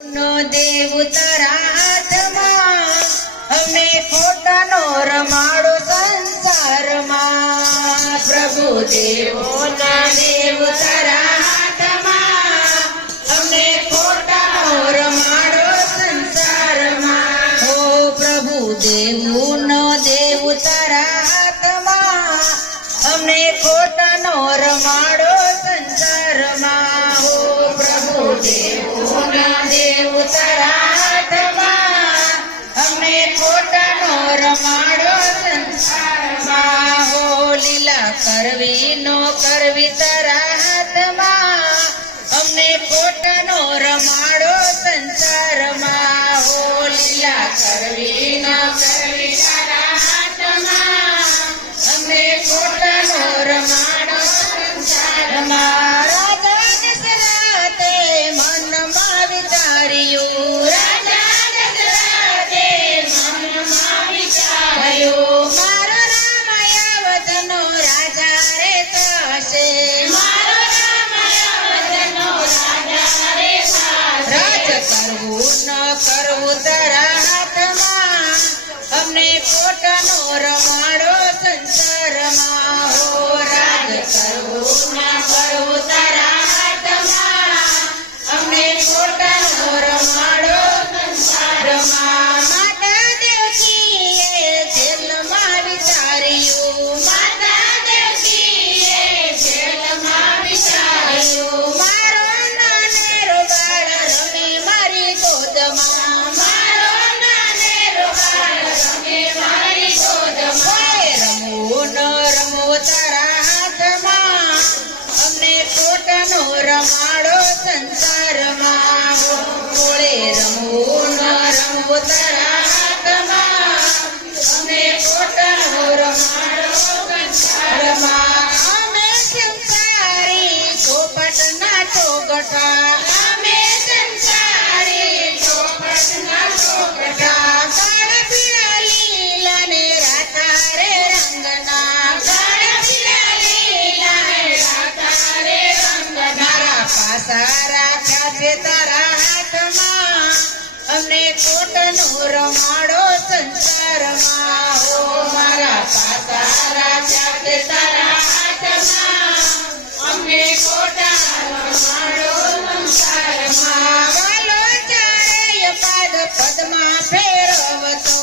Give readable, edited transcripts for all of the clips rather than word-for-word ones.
નો દેવ તારા હાથમાં અમને ખોટાનો રમાડો સંસારમાં પ્રભુ દેવોના દેવ તારા હાથમાં અમને ખોટાનો રમાડો સંસારમાં હો પ્રભુ દેવોનો દેવ તારા હાથમાં અમને ખોટાનો રમાડો સંસારમાં હો પ્રભુ દેવોના દેવ તારા હાથમાં અમને ખોટાનો રમાડો સંસારમાં હો લીલા કરવી નો કરવી તારા હાથમાં અમને ખોટાનો રમાડો સંસારમાં હો લીલા કરવી નો કરવી તારા હાથમાં અમને ખોટાનો રમાડો સંસારમાં કરવું તારા હાથમાં અમને ખોટાનો રમાડો સંસારમાં હો રાજ કરવું ના કરવું તારા હાથમાં અમને ખોટાનો રમાડો સંસારમાં માતા દેવકીએ જેલમાં વિચાર્યું માતા દેવકીએ જેલમાં વિચાર્યું મારો નાનેરો બાળ રમે મારી ગોદમાં મારો નાનેરો બાળ રમે મારી ગોદમાં રમવું ન રમવું તારા હાથમાં અમને ખોટાનો રમાડો સંસારમાં બોલે રમવું ન રમવું તારા હાથમાં અમને ખોટાનો રમાડો સંસારમાં અમે સંસારી ચોપટના ચોગટા અમે સંસારી ચોપટના ચોગટા કાળ પીળા લીલા ને રાતા રે રંગના કાળ પીળા લીલા ને રાતા રે રંગના મારા પાસા રાખ્યા છે તારા હાથમાં અમને ખોટાનો રમાડો સંસારમાં હો મારા પાસા રાખ્યા છે તારા હાથમાં અમને ખોટાનો રમાડો સંસારમાં વાલો ચારેય પદ પદમાં ફેરવતો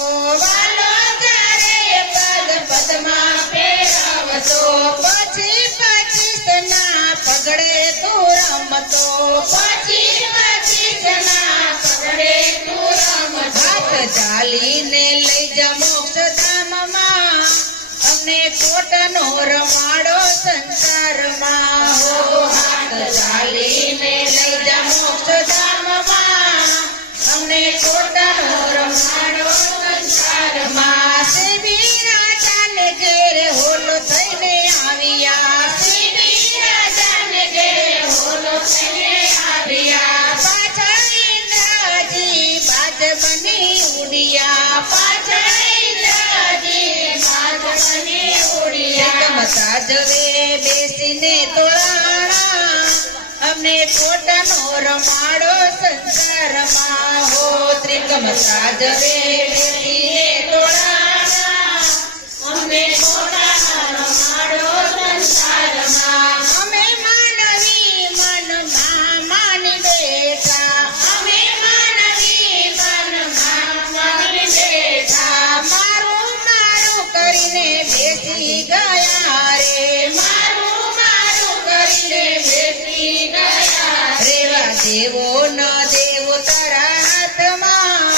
વાલો ચારેય પદ પદમાં ફેરવતો પછી પચીસના પગડે તું રમતો પછી પચીસના પગડે તું રમતો હાથ ચાલીને લઈ જા મોક્ષ ધામમાં અમને ખોટાનો રમાડો સંસારમાં હો હાથ ચાલીને લઈ જા મોક્ષ ધામમાં અમને ખોટાનો રમાડો સંસારમાં સેવી રાજાને ઘેરે હોલો થઈને આવ્યા સેવી રાજાને ઘેરે હોલો થઈને આવ્યા પાછા ઇન્દ્રજી બાજ બની ઉડ્યા પાછા ઇન્દ્રજી બાજ બની ઉડ્યા મતા જવે બેસીને તોળાણા અમને ખોટાનો રમાડો સંસારમાં હો ત્રિકમ સાજવે બેસીને તોળાણા અમને ખોટાનો રમાડો સંસારમાં અમે માનવી મનમાં માની બેઠા અમે માનવી મનમાં માની બેઠા મારું મારું કરીને બેસી ગયા રે મારું મારું કરીને બેસી ગયા રેવા દેવો ન દેવો તારા હાથમાં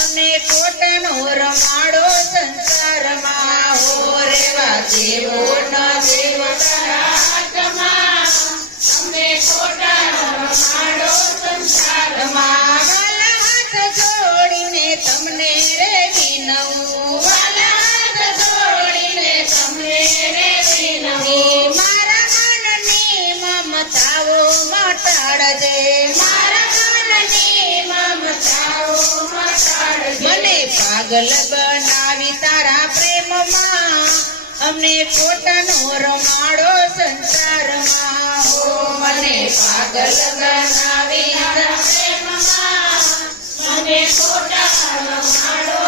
અમને ખોટાનો રમાડો સંસારમાં હો રેવા દેવો ન દેવો તારા હાથમાં અમને ખોટાનો રમાડો સંસારમાં વાલા હાથ જોડીને તમને રે વિનવું વાલા હાથ જોડીને તમને રે વિનવું મારા મનની મમતાઓ મટાડજે મારા મનની મમતાઓ મટાડજે મને પાગલ બનાવી તારા પ્રેમમાં અમને ખોટાનો રમાડો સંસારમાં હો મને પાગલ બનાવી પ્રેમમાં ખોટા રમાડો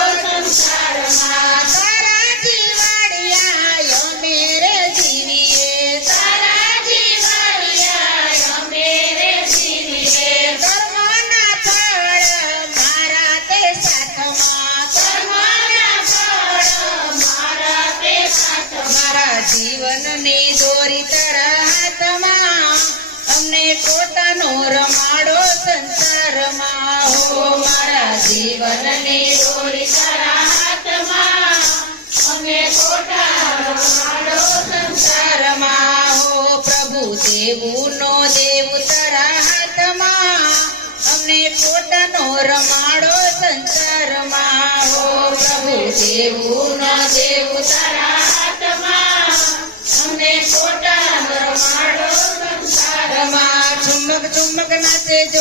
સંસારમાં તારા જીવાડિયા અમે રે જીવીએ તારા જીવાડિયા અમે રે જીવીએ કર્મના ફળ મારા તે સાથમાં કર્મના ફળ મારા તે સાથમાં મારા જીવનની દોરી તારા હાથમાં અમને ખોટાનો રમાડો સંસારમાં હો મારા જીવનની દોરી તારા હાથમાં અમને ખોટા રમાડો સંસારમાં હો પ્રભુ દેવુનો દેવ તારા હાથમાં અમને ખોટાનો રમાડો સંસારમાં હો પ્રભુ દેવુનો દેવ તારા હાથમાં અમને ખોટાનો રમાડો સંસારમાં ચુંબક ચુંબક નાચે જો